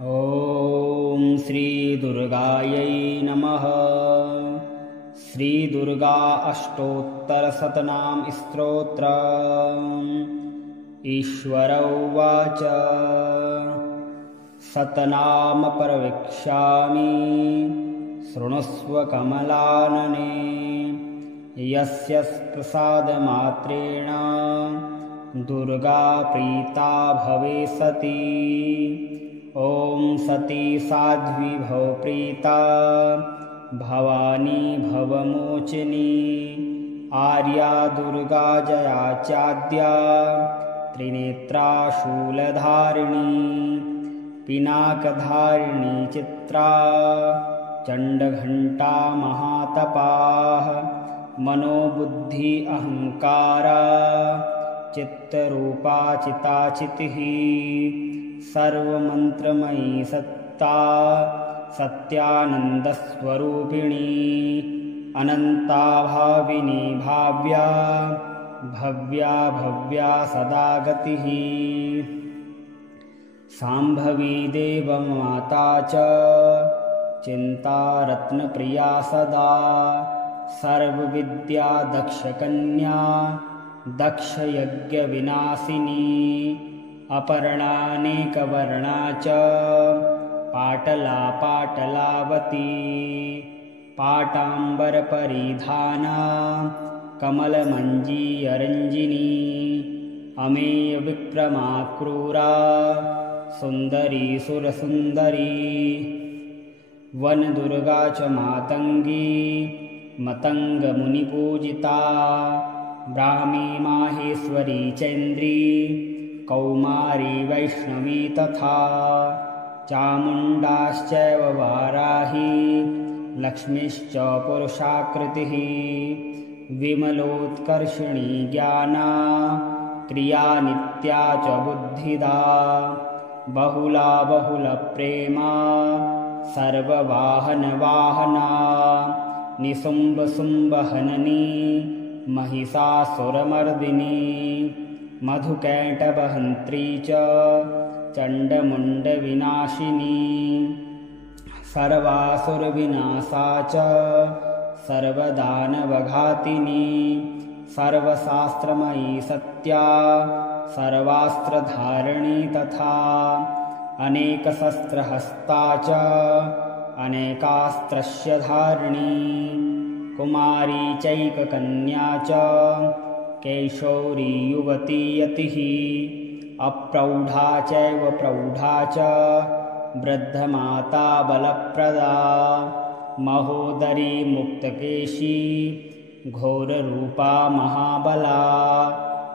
ॐ श्रीदुर्गायै नमः। श्रीदुर्गा अष्टोत्तरशतनाम स्तोत्र। ईश्वर उवाच शतनाम प्रवक्ष्यामि शृणुष्व कमलानने। यस्य प्रसादमात्रेण दुर्गा प्रीता भवेसति। ॐ सती साध्वी भव प्रीता भवानी भवमोचिनी। आर्या दुर्गा जया चाद्या त्रिनेत्रा शूलधारिणी। पिनाकधारिणी चित्रा चण्डघण्टा महातपाः। मनोबुद्धि अहंकारा चित्तरूपा चिताचितिः। सर्वमन्त्रमयी सत्ता सत्यानन्दस्वरूपिणी। अनन्ता भाविनी भाव्या भव्या भव्या सदा गतिः। शाम्भवी देवमाता च चिन्ता रत्नप्रिया सदा। सर्वविद्या दक्षकन्या दक्षयज्ञविनाशिनी। अपर्णानेकवर्णा च पाटला पाटलावती। पाटाम्बरपरिधाना कमलमञ्जीरञ्जिनी। अमेयविक्रमा क्रूरा सुन्दरी सुरसुन्दरी। वनदुर्गा च मातङ्गी मतङ्गमुनिपूजिता। ब्राह्मी माहेश्वरी चैन्द्री कौमारी वैष्णवी तथा। चामुण्डाश्चैव वाराही लक्ष्मीश्च पुरुषाकृतिः। विमलोत्कर्षिणी ज्ञाना क्रिया नित्या च बुद्धिदा। बहुला बहुलप्रेमा सर्ववाहनवाहना। निशुम्भशुम्भहननी महिषासुरमर्दिनी। मधुकैटभहन्त्री च चण्डमुण्डविनाशिनी। सर्वासुरविनाशा च सर्वदानवघातिनी। सर्वशास्त्रमयी सत्या सर्वास्त्रधारिणी तथा। अनेकशस्त्रहस्ता च अनेकास्त्रस्य धारिणी। कुमारी चैककन्या च कैशोरी युवती यतिः। अप्रौढा चैव प्रौढा च वृद्धमाता बलप्रदा। महोदरी मुक्तकेशी घोररूपा महाबला।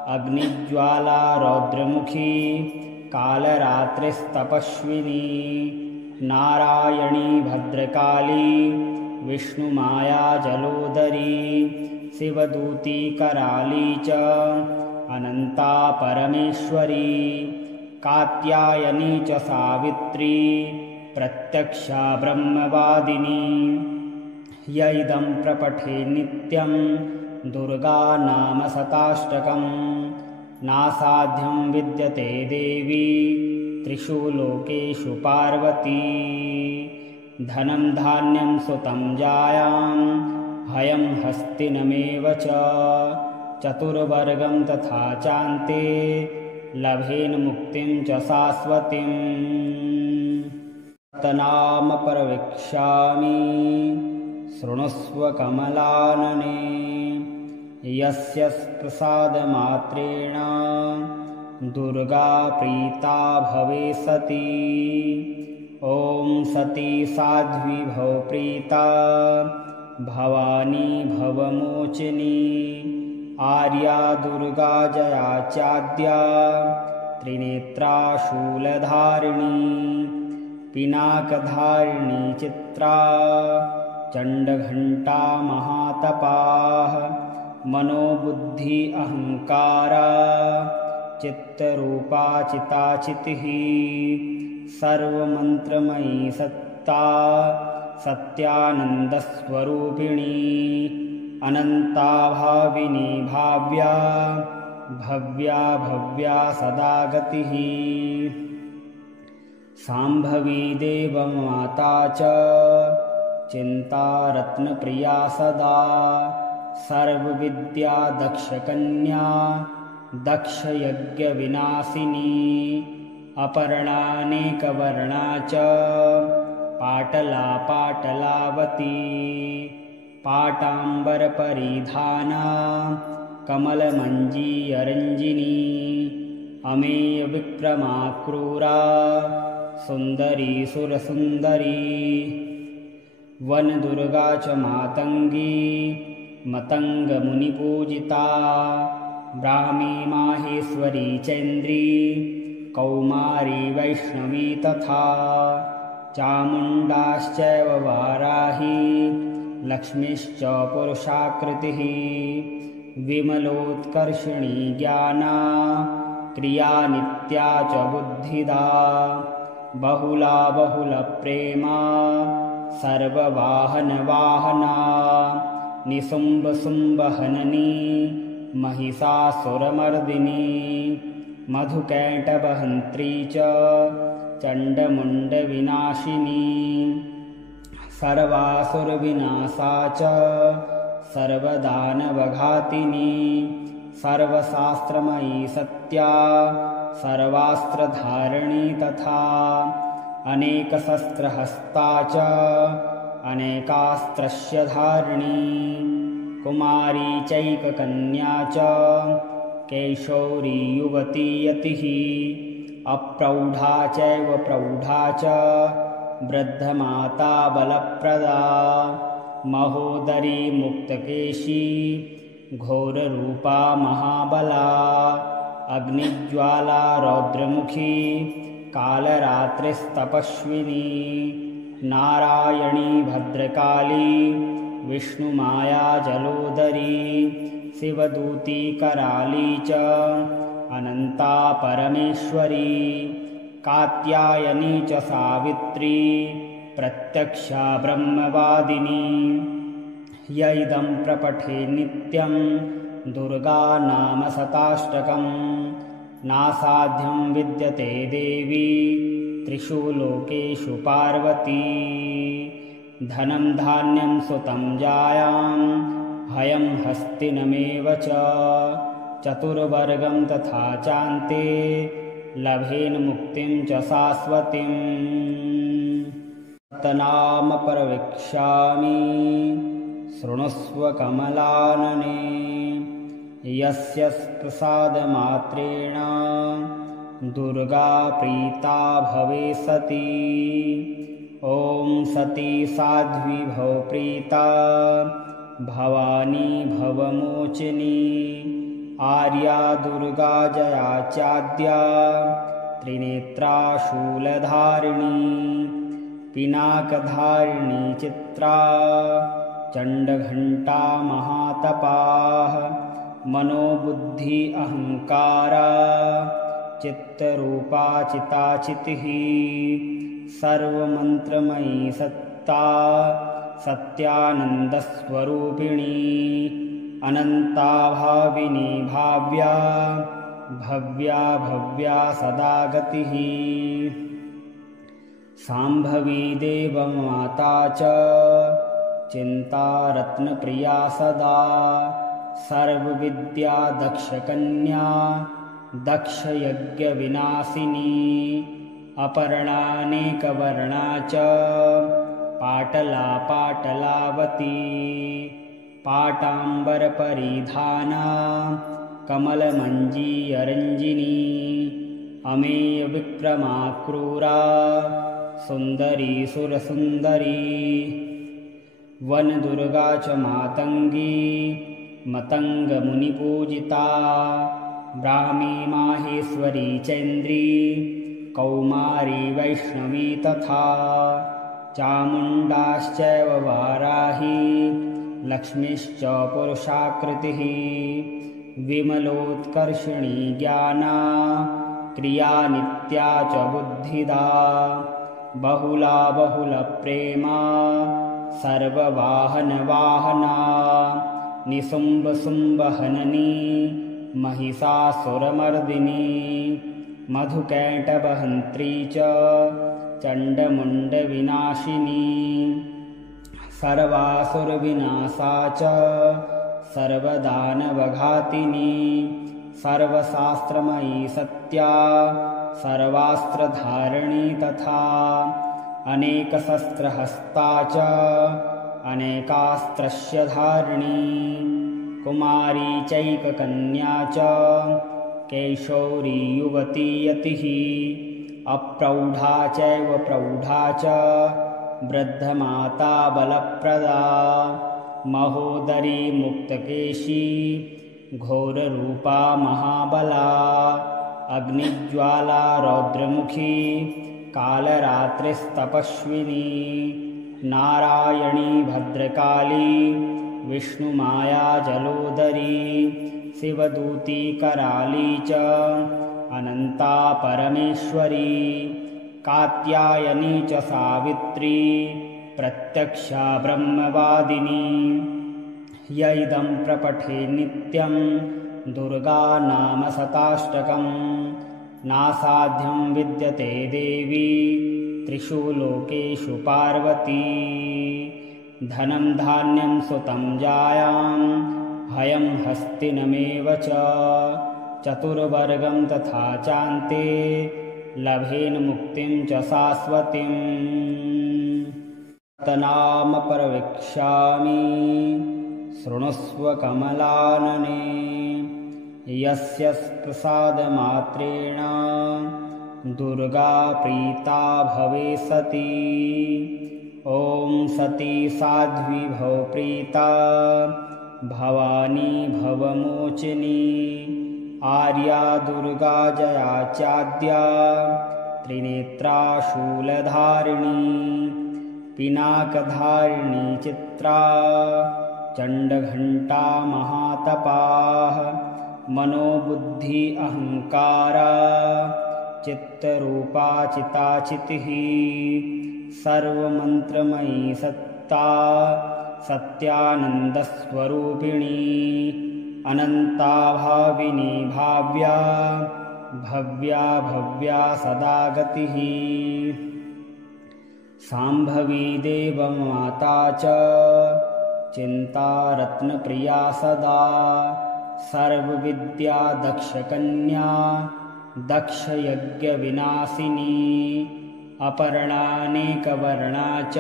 अग्निज्वाला रौद्रमुखी कालरात्रिस्तपस्विनी। नारायणी भद्रकाली विष्णुमाया जलोदरी। शिवदूती कराली च अनन्ता परमेश्वरी। कात्यायनी च सावित्री प्रत्यक्षा ब्रह्मवादिनी। य इदं प्रपठे नित्यं दुर्गा नाम शताष्टकं। नासाध्यं विद्यते देवी त्रिषु लोकेषु पार्वती। धनं धान्यं सुतं जायां हयं हस्तिनमेव च। चतुर्वर्गं तथा चान्ते लभेन मुक्तिं च शाश्वतीम्। शतनाम प्रवक्ष्यामि शृणुष्व कमलानने। यस्य प्रसादमात्रेण दुर्गा प्रीता भवेसति। ॐ सती साध्वी भव प्रीता भवानी भवमोचिनी। आर्या दुर्गा जया चाद्या त्रिनेत्रा शूलधारिणी। पिनाकधारिणी चित्रा चण्डघण्टा महातपाः। मनोबुद्धि अहंकारा चित्तरूपा चिताचितिः। सर्वमन्त्रमयी सत्ता सत्यानन्दस्वरूपिणी। अनन्ता भाविनी भाव्या भव्या भव्या सदा गतिः। शाम्भवी देवमाता च चिन्तारत्नप्रिया सदा सर्वविद्या दक्षकन्या दक्षयज्ञविनाशिनी अपर्णानेकवर्णा च पाटला पाटलावती पाटाम्बरपरिधाना कमलमञ्जीयरञ्जिनी अमेयविक्रमा क्रूरा सुन्दरी सुरसुन्दरी वनदुर्गा च मातङ्गी मतङ्गमुनिपूजिता ब्राह्मी माहेश्वरी चैन्द्री कौमारी वैष्णवी तथा चामुण्डाश्चैव वाराही लक्ष्मीश्च पुरुषाकृतिः विमलोत्कर्षिणी ज्ञाना क्रिया नित्या च बुद्धिदा बहुला बहुलप्रेमा सर्ववाहनवाहना निशुम्भशुम्भहननी महिषासुरमर्दिनी मधुकैटभहन्त्री च चण्डमुण्डविनाशिनी सर्वासुरविनाशा च सर्वदानवघातिनी सर्वशास्त्रमयी सत्या सर्वास्त्रधारिणी तथा अनेकशस्त्रहस्ता च अनेकास्त्रस्य धारिणी कुमारी चैककन्या च कैशोरी युवती यतिः अप्रौढा चैव प्रौढा च वृद्धमाता बलप्रदा महोदरी मुक्तकेशी घोररूपा महाबला अग्निज्वाला रौद्रमुखी कालरात्रिस्तपस्विनी नारायणी भद्रकाली विष्णुमाया जलोदरी शिवदूती कराली च अनन्ता परमेश्वरी कात्यायनी च सावित्री प्रत्यक्षा ब्रह्मवादिनी य इदं प्रपठे नित्यं दुर्गा नाम शताष्टकं नासाध्यं विद्यते देवी त्रिषु लोकेषु पार्वती धनं धान्यं सुतं जायां हयं हस्तिनमेव च चतुर्वर्गं तथा चान्ते लभेन मुक्तिं च शाश्वतीम् तनाम प्रवक्ष्यामि शृणुस्व कमलानने यस्य प्रसादमात्रेण दुर्गा प्रीता भवे सती ॐ सती साध्वी भव प्रीता भवानी भवमोचिनी आर्या दुर्गा जया चाद्या त्रिनेत्रा शूलधारिणी पिनाकधारिणी चित्रा चण्डघण्टा महातपाः मनोबुद्धि अहङ्कारा चित्तरूपा चिताचितिः सर्वमन्त्रमयी सत्ता सत्यानन्दस्वरूपिणी अनन्ता भाविनी भाव्या भव्या भव्या सदा गतिः शाम्भवी देवमाता च चिन्तारत्नप्रिया सदा सर्वविद्या दक्षकन्या दक्षयज्ञविनाशिनी अपर्णानेकवर्णा च पाटला पाटलावती पाटाम्बरपरिधाना कमलमञ्जीयरञ्जिनी अमेयविक्रमा क्रूरा सुन्दरी सुरसुन्दरी वनदुर्गा च मातङ्गी मतङ्गमुनिपूजिता ब्राह्मी माहेश्वरी चैन्द्री कौमारी वैष्णवी तथा चामुण्डाश्चैव वाराही लक्ष्मीश्च पुरुषाकृतिः विमलोत्कर्षिणी ज्ञाना क्रिया नित्या च बुद्धिदा बहुला बहुलप्रेमा सर्ववाहनवाहना निशुम्भशुम्भहननी महिषासुरमर्दिनी मधुकैटभहन्त्री च चण्डमुण्डविनाशिनी सर्वासुरविनाशा च सर्वदानवघातिनी सर्वशास्त्रमयी सत्या सर्वास्त्रधारिणी तथा अनेकशस्त्रहस्ता च अनेकास्त्रस्य धारिणी कुमारी चैककन्या च कैशोरी युवती यतिः अप्रौढा चैव प्रौढा च वृद्धमाता बलप्रदा महोदरी मुक्तकेशी घोररूपा महाबला अग्निज्वाला रौद्रमुखी कालरात्रिस्तपस्विनी नारायणी भद्रकाली विष्णुमाया जलोदरी शिवदूती कराली च अनन्ता परमेश्वरी कात्यायनी च सावित्री प्रत्यक्षा ब्रह्मवादिनी य इदं प्रपठे नित्यं दुर्गा नाम शताष्टकं नासाध्यं विद्यते देवी त्रिषु लोकेषु पार्वती धनं धान्यं सुतं जायां हयं हस्तिनमेव च चतुर्वर्गं तथा चान्ते लभेन मुक्तिं च शाश्वतीम् तनाम प्रवक्ष्यामि शृणुस्व कमलानने यस्य प्रसादमात्रेण दुर्गा प्रीता भवे सती ॐ सती साध्वी भव प्रीता भवानी भवमोचिनी आर्या दुर्गा जया चाद्या त्रिनेत्रा शूलधारिणी पिनाकधारिणी चित्रा चण्डघण्टा महातपाः मनोबुद्धि अहङ्कारा चित्तरूपा चिताचितिः सर्वमन्त्रमयी सत्ता सत्यानन्दस्वरूपिणी अनन्ता भाविनी भाव्या भव्या भव्या सदा गतिः शाम्भवी देवमाता च चिन्तारत्नप्रिया सदा सर्वविद्या दक्षकन्या दक्षयज्ञविनाशिनी अपर्णानेकवर्णा च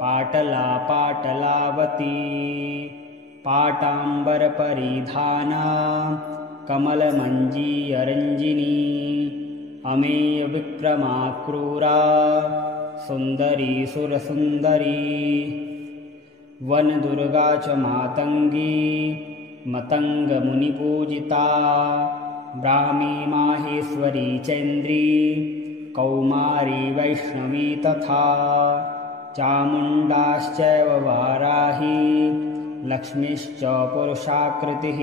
पाटला पाटलावती पाटाम्बरपरिधाना कमलमञ्जीयरञ्जिनी अमेयविक्रमा क्रूरा सुन्दरी सुरसुन्दरी वनदुर्गा च मातङ्गी मतङ्गमुनिपूजिता ब्राह्मी माहेश्वरी चैन्द्री कौमारी वैष्णवी तथा चामुण्डाश्चैव वाराही लक्ष्मीश्च पुरुषाकृतिः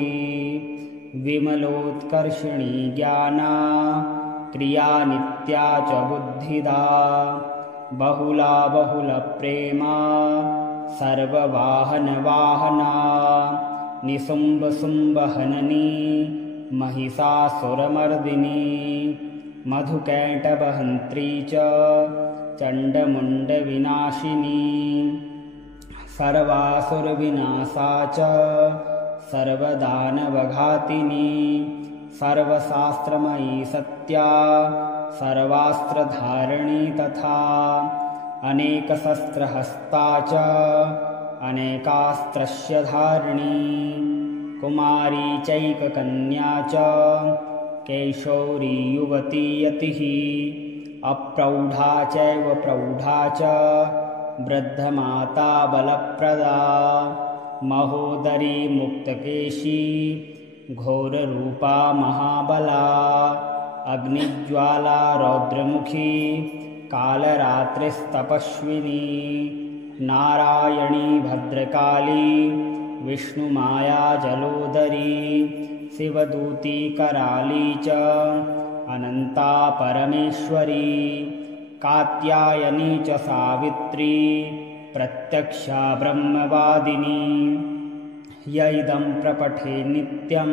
विमलोत्कर्षिणी ज्ञाना क्रिया नित्या च बुद्धिदा बहुला बहुलप्रेमा सर्ववाहनवाहना निशुम्भशुम्भहननी महिषासुरमर्दिनी मधुकैटभहन्त्री च चण्डमुण्डविनाशिनी सर्वासुरविनाशा च सर्वदानवघातिनी सर्वशास्त्रमयी सत्या सर्वास्त्रधारिणी तथा अनेकशस्त्रहस्ता च अनेकास्त्रस्य धारिणी कुमारी चैककन्या च कैशोरी युवती यतिः अप्रौढा चैव प्रौढा च वृद्धमाता बलप्रदा महोदरी मुक्तकेशी घोररूपा महाबला अग्निज्वाला रौद्रमुखी कालरात्रिस्तपस्विनी नारायणी भद्रकाली विष्णुमाया जलोदरी शिवदूती कराली च अनन्ता परमेश्वरी कात्यायनी च सावित्री प्रत्यक्षा ब्रह्मवादिनी य इदं प्रपठे नित्यं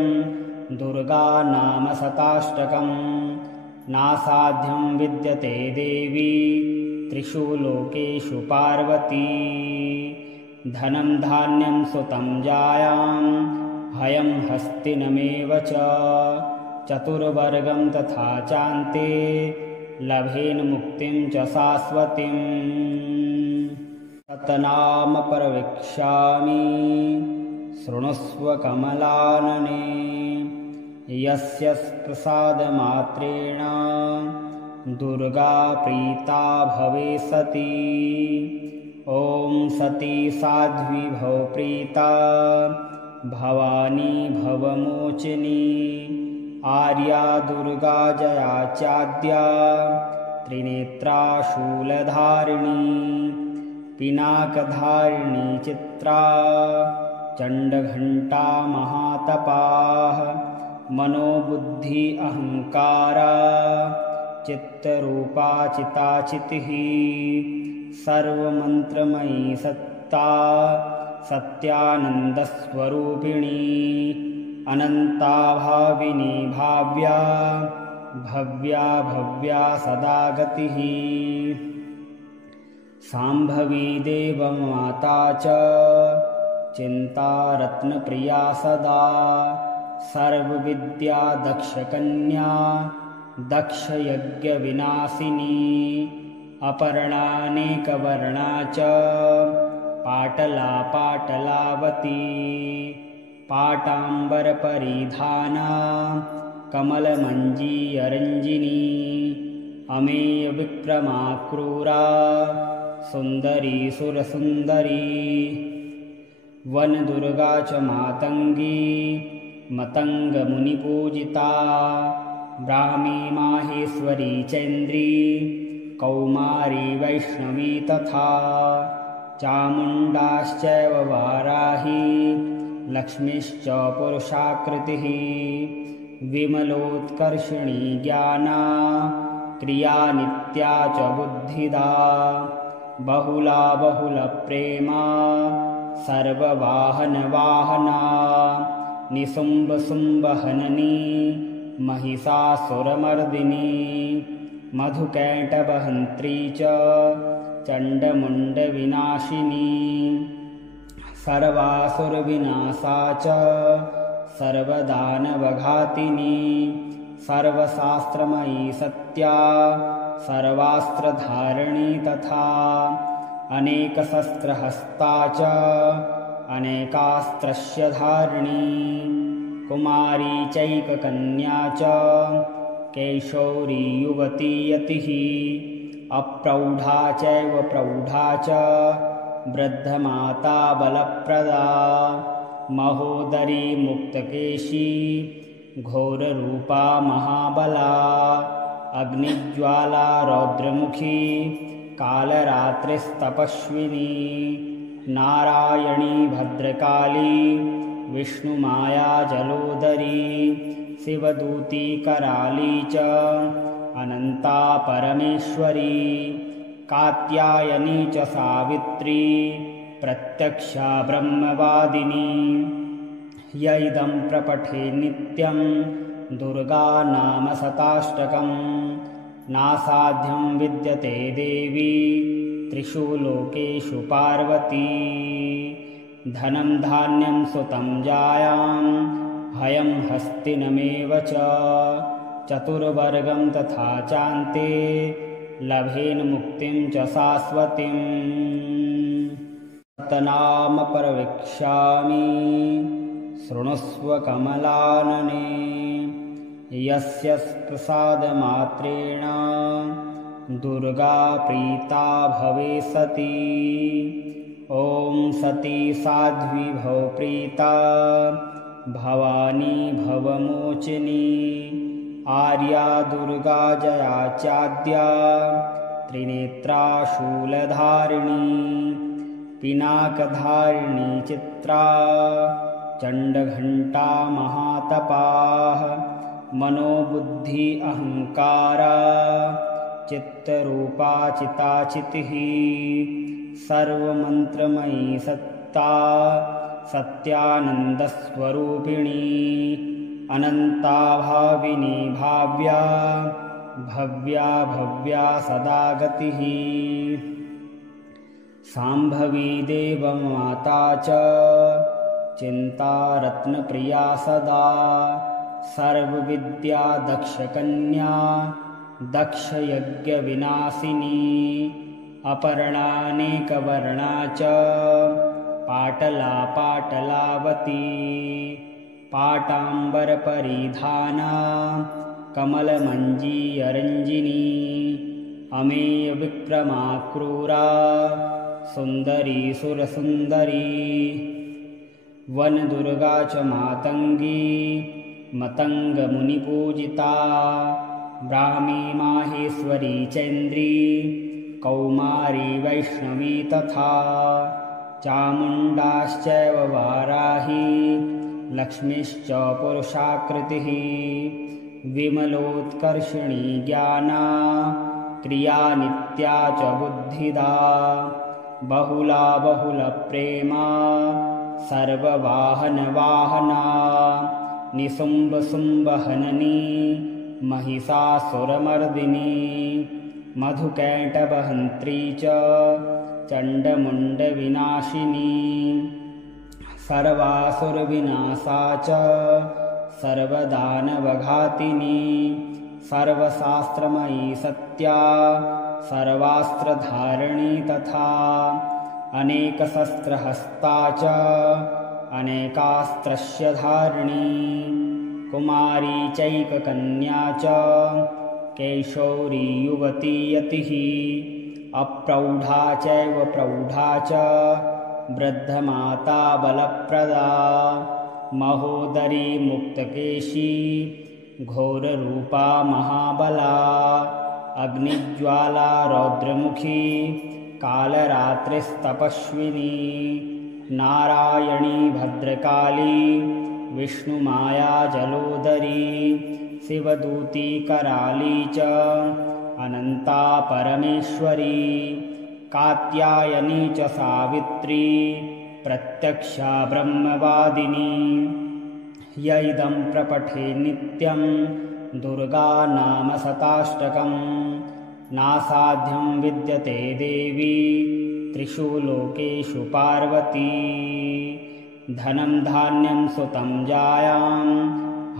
दुर्गा नाम शताष्टकम् नासाध्यं विद्यते देवी त्रिषु लोकेषु पार्वती। धनं धान्यं सुतं जायां हयं हस्तिनमेव च चतुर्वर्गं तथा चान्ते लभेन मुक्तिं च शाश्वतीम्। तत्नाम प्रवक्ष्यामि शृणुष्व कमलानने। यस्य प्रसादमात्रेण दुर्गा प्रीता भवे सती। ॐ सती साध्वी भव प्रीता भवानी भवमोचिनी। आर्या दुर्गा जया चाद्या त्रिनेत्रा शूलधारिणी। पिनाकधारिणी चित्रा चण्डघण्टा महातपाः। मनोबुद्धि अहङ्कारा चित्तरूपा चिताचितिः। सर्वमन्त्रमयी सत्ता सत्यानन्दस्वरूपिणी। अनन्ता भाविनी भाव्या भव्या भव्या सदा गतिः। शाम्भवी देवमाता च चिन्तारत्नप्रिया सदा। सर्वविद्या दक्षकन्या दक्षयज्ञविनाशिनी। अपर्णानेकवर्णा च पाटला पाटलावती। पाटाम्बरपरिधाना कमलमञ्जीयरञ्जिनी। अमेयविक्रमा क्रूरा सुन्दरी सुरसुन्दरी। वनदुर्गा च मातङ्गी मतङ्गमुनिपूजिता। ब्राह्मी माहेश्वरी चैन्द्री कौमारी वैष्णवी तथा। चामुण्डाश्चैव वाराही लक्ष्मीश्च पुरुषाकृतिः। विमलोत्कर्षिणी ज्ञाना क्रिया नित्या च बुद्धिदा। बहुला बहुलप्रेमा सर्ववाहनवाहना। निशुम्भशुम्भहननी महिषासुरमर्दिनी। मधुकैटभहन्त्री च चण्डमुण्डविनाशिनी। सर्वासुरविनाशा च सर्वदानवघातिनी। सर्वशास्त्रमयी सत्या सर्वास्त्रधारिणी तथा। अनेकशस्त्रहस्ता च अनेकास्त्रस्य धारिणी। कुमारी चैककन्या च कैशोरी युवती यतिः। अप्रौढा चैव प्रौढा च वृद्धमाता बलप्रदा। महोदरी मुक्तकेशी घोररूपा महाबला। अग्निज्वाला रौद्रमुखी कालरात्रिस्तपस्विनी। नारायणी भद्रकाली विष्णुमाया जलोदरी। शिवदूती कराली च अनन्ता परमेश्वरी। कात्यायनी च सावित्री प्रत्यक्षा ब्रह्मवादिनी। य इदं प्रपठे नित्यं दुर्गा नाम शताष्टकं। नासाध्यं विद्यते देवी त्रिषु लोकेषु पार्वती। धनं धान्यं सुतं जायां हयं हस्तिनमेव च चतुर्वर्गं तथा चान्ते लभेन मुक्तिं च शाश्वतीम्। तत्नाम प्रवक्ष्यामि शृणुष्व कमलानने। यस्य प्रसादमात्रेण दुर्गा प्रीता भवे सती। ॐ सती साध्वी भव प्रीता भवानी भवमोचिनी। आर्या दुर्गा जया चाद्या त्रिनेत्रा शूलधारिणी। पिनाकधारिणी चित्रा चण्डघण्टा महातपाः। मनोबुद्धि अहङ्कारा चित्तरूपा चिताचितिः। सर्वमन्त्रमयी सत्ता सत्यानन्दस्वरूपिणी। अनन्ता भाविनी भाव्या भव्या भव्या सदा गतिः शाम्भवी देवमाता च चिन्तारत्नप्रिया सदा सर्वविद्या दक्षकन्या दक्षयज्ञविनाशिनी अपर्णानेकवर्णा च पाटला पाटलावती पाटाम्बरपरिधाना कमलमञ्जीरञ्जिनी अमेयविक्रमा क्रूरा सुन्दरी सुरसुन्दरी वनदुर्गा च मातङ्गी मतङ्गमुनिपूजिता ब्राह्मी माहेश्वरी चैन्द्री कौमारी वैष्णवी तथा चामुण्डाश्चैव वाराही लक्ष्मीश्च पुरुषाकृतिः विमलोत्कर्षिणी ज्ञाना क्रिया नित्या च बुद्धिदा बहुला बहुलप्रेमा सर्ववाहनवाहना निशुम्भशुम्भहननी महिषासुरमर्दिनी मधुकैटभहन्त्री च चण्डमुण्डविनाशिनी सर्वासुरविनाशा च सर्वदानवघातिनी सर्वशास्त्रमयी सत्या सर्वास्त्रधारिणी तथा अनेकशस्त्रहस्ता च अनेकास्त्रस्य धारिणी कुमारी चैककन्या च कैशोरी युवती यतिः अप्रौढा चैव प्रौढा च वृद्धमाता बलप्रदा महोदरी मुक्तकेशी घोररूपा महाबला अग्निज्वाला रौद्रमुखी कालरात्रिस्तपस्विनी नारायणी भद्रकाली विष्णुमाया जलोदरी शिवदूती कराली च अनन्ता परमेश्वरी कात्यायनी च सावित्री प्रत्यक्षा ब्रह्मवादिनी य इदं प्रपठे नित्यं दुर्गा नाम शताष्टकं नासाध्यं विद्यते देवी त्रिषु लोकेषु पार्वती धनं धान्यं सुतं जायां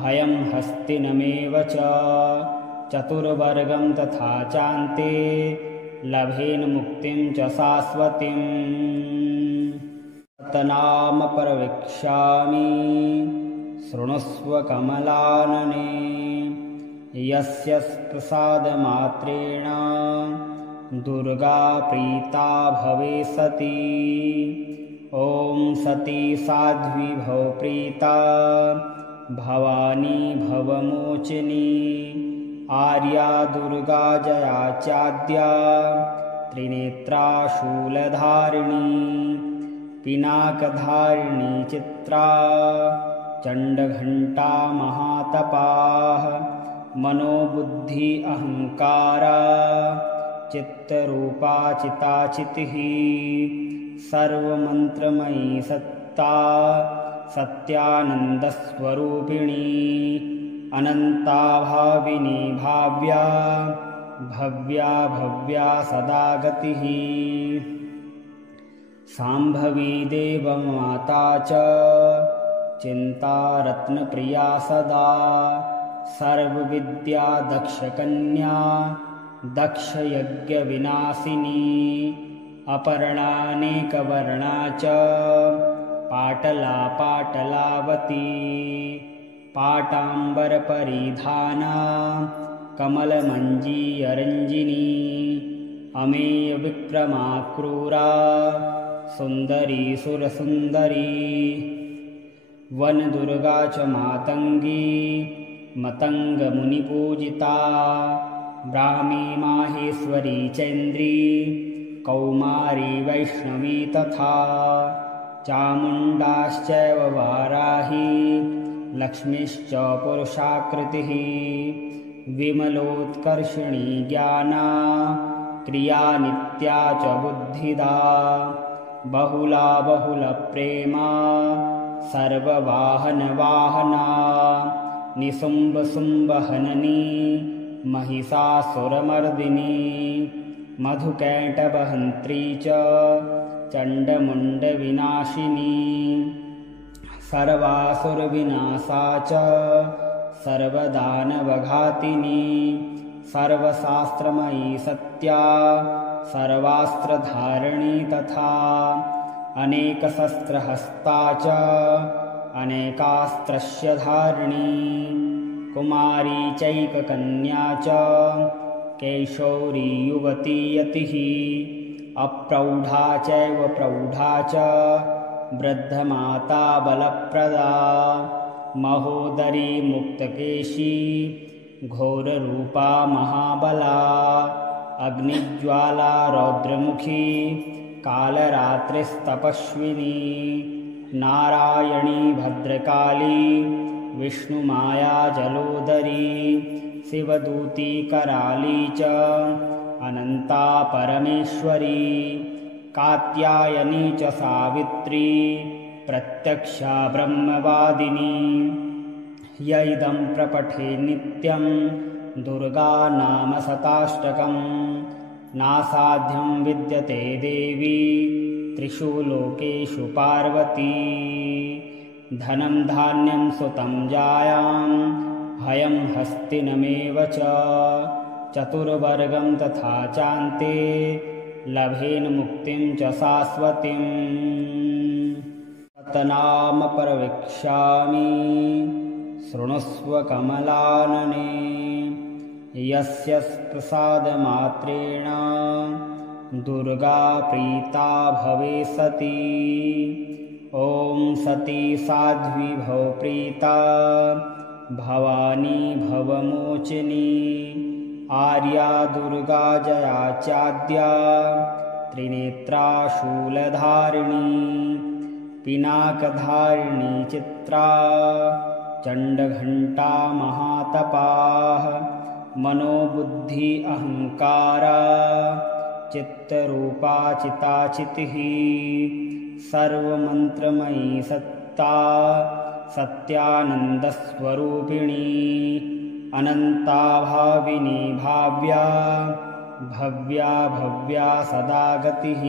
हयं हस्तिनमेव च चतुर्वर्गं तथा चान्ते लभेन मुक्तिं च शाश्वतीं तनाम प्रवक्ष्यामि शृणुस्व कमलानने यस्य प्रसादमात्रेण दुर्गा प्रीता भवे सती ॐ सती साध्वी भव प्रीता भवानी भवमोचिनी आर्या दुर्गा जया चाद्या त्रिनेत्रा शूलधारिणी पिनाकधारिणी चित्रा चण्डघण्टा महातपाः मनोबुद्धि अहङ्कारा चित्तरूपा चिताचितिः सर्वमन्त्रमयी सत्ता सत्यानन्दस्वरूपिणी अनन्ता भाविनी भाव्या भव्या भव्या सदा गतिः शाम्भवी देवमाता च चिन्तारत्नप्रिया सदा सर्वविद्या दक्षकन्या दक्षयज्ञविनाशिनी अपर्णानेकवर्णा च पाटला पाटलावती पाटाम्बरपरिधाना कमलमञ्जीरञ्जिनी अमेयविक्रमा क्रूरा सुन्दरी सुरसुन्दरी वनदुर्गा च मातङ्गी मतङ्गमुनिपूजिता ब्राह्मी माहेश्वरी चैन्द्री कौमारी वैष्णवी तथा चामुण्डाश्चैव वाराही लक्ष्मीश्च पुरुषाकृतिः विमलोत्कर्षिणी ज्ञाना क्रिया नित्या च बुद्धिदा बहुला बहुलप्रेमा सर्ववाहनवाहना निशुम्भशुम्भहननी महिषासुरमर्दिनी मधुकैटभहन्त्री च चण्डमुण्डविनाशिनी सर्वासुरविनाशा च सर्वदानवघातिनी सर्वशास्त्रमयी सत्या सर्वास्त्रधारिणी तथा अनेकशस्त्रहस्ता च अनेकास्त्रस्य धारिणी कुमारी चैककन्या च कैशोरी युवती यतिः अप्रौढा चैव प्रौढा च वृद्धमाता बलप्रदा महोदरी मुक्तकेशी घोररूपा महाबला अग्निज्वाला रौद्रमुखी कालरात्रिस्तपस्विनी नारायणी भद्रकाली विष्णुमाया जलोदरी शिवदूती कराली च अनंता परमेश्वरी कात्यायनी च सावित्री प्रत्यक्षा ब्रह्मवादिनी य इदं प्रपठे नित्यं दुर्गा नाम शताष्टकं नासाध्यं विद्यते देवी त्रिषु लोकेषु पार्वती धनं धान्यं सुतं जायां हयं हस्तिनमेव च चतुर्वर्गं तथा चान्ते लभेन मुक्तिं च शाश्वतीं तत्नाम प्रवक्ष्यामि शृणुष्व कमलानने यस्य प्रसादमात्रेण दुर्गा प्रीता भवे सती ॐ सती साध्वी भव प्रीता भवानी भवमोचिनी आर्या दुर्गा जया चाद्या त्रिनेत्रा शूलधारिणी पिनाकधारिणी चित्रा चण्डघण्टा महातपाः मनोबुद्धि अहंकारा चित्तरूपा चिताचितिः सर्वमन्त्रमयी सत्ता सत्यानन्दस्वरूपिणी अनन्ता भाविनी भाव्या भव्या भव्या सदा गतिः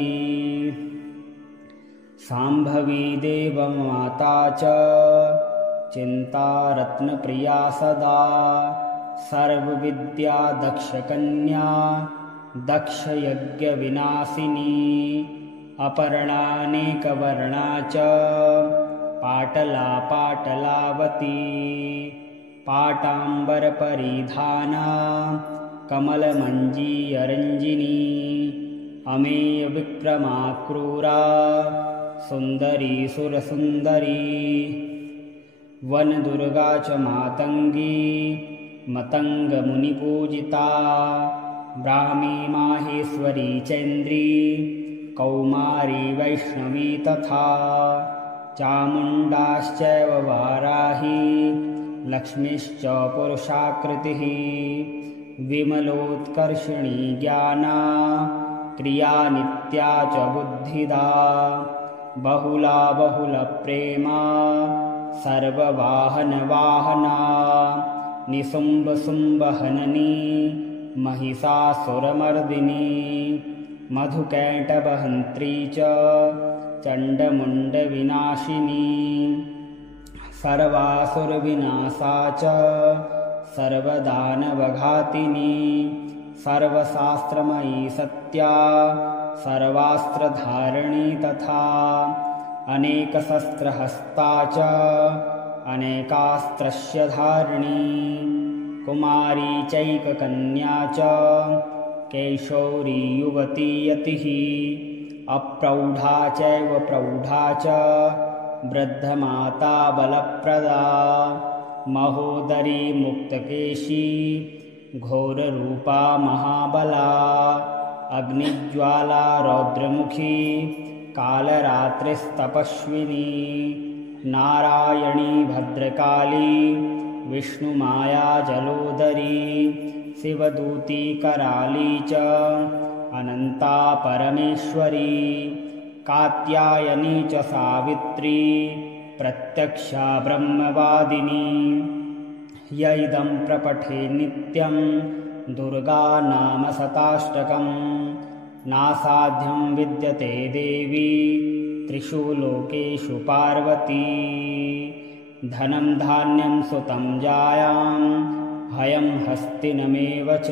शाम्भवी देवमाता च चिन्तारत्नप्रिया सदा सर्वविद्या दक्षकन्या दक्षयज्ञविनाशिनी अपर्णानेकवर्णा च पाटला पाटलावती पाटाम्बरपरिधाना कमलमञ्जीयरञ्जिनी अमेयविक्रमा क्रूरा सुन्दरी सुरसुन्दरी वनदुर्गा च मातङ्गी मतङ्गमुनिपूजिता ब्राह्मी माहेश्वरी चैन्द्री कौमारी वैष्णवी तथा चामुण्डाश्चैव वाराही लक्ष्मीश्च पुरुषाकृतिः विमलोत्कर्षिणी ज्ञाना क्रिया नित्या च बुद्धिदा बहुला बहुलप्रेमा सर्ववाहनवाहना निशुम्भशुम्भहननी महिषासुरमर्दिनी मधुकैटभहन्त्री च चण्डमुण्डविनाशिनी सर्वासुरविनाशा च सर्वदानवघातिनी सर्वशास्त्रमयी सत्या सर्वास्त्रधारिणी तथा अनेकशस्त्रहस्ता च अनेकास्त्रस्य धारिणी कुमारी चैककन्या च कैशोरी युवती यतिः अप्रौढा चैव प्रौढा च वृद्धमाता बलप्रदा महोदरी मुक्तकेशी घोररूपा महाबला अग्निज्वाला रौद्रमुखी कालरात्रिस्तपस्विनी नारायणी भद्रकाली विष्णुमाया जलोदरी शिवदूती कराली च अनंता परमेश्वरी कात्यायनी च सावित्री प्रत्यक्षा ब्रह्मवादिनी य इदं प्रपठे नित्यं दुर्गा नाम शताष्टकम् नासाध्यं विद्यते देवी त्रिषु लोकेषु पार्वती धनं धान्यं सुतं जायां भयं हस्तिनमेव च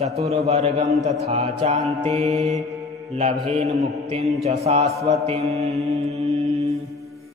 चतुर्वर्गं तथा चान्ते लभेन् मुक्तिं च शाश्वतीम्।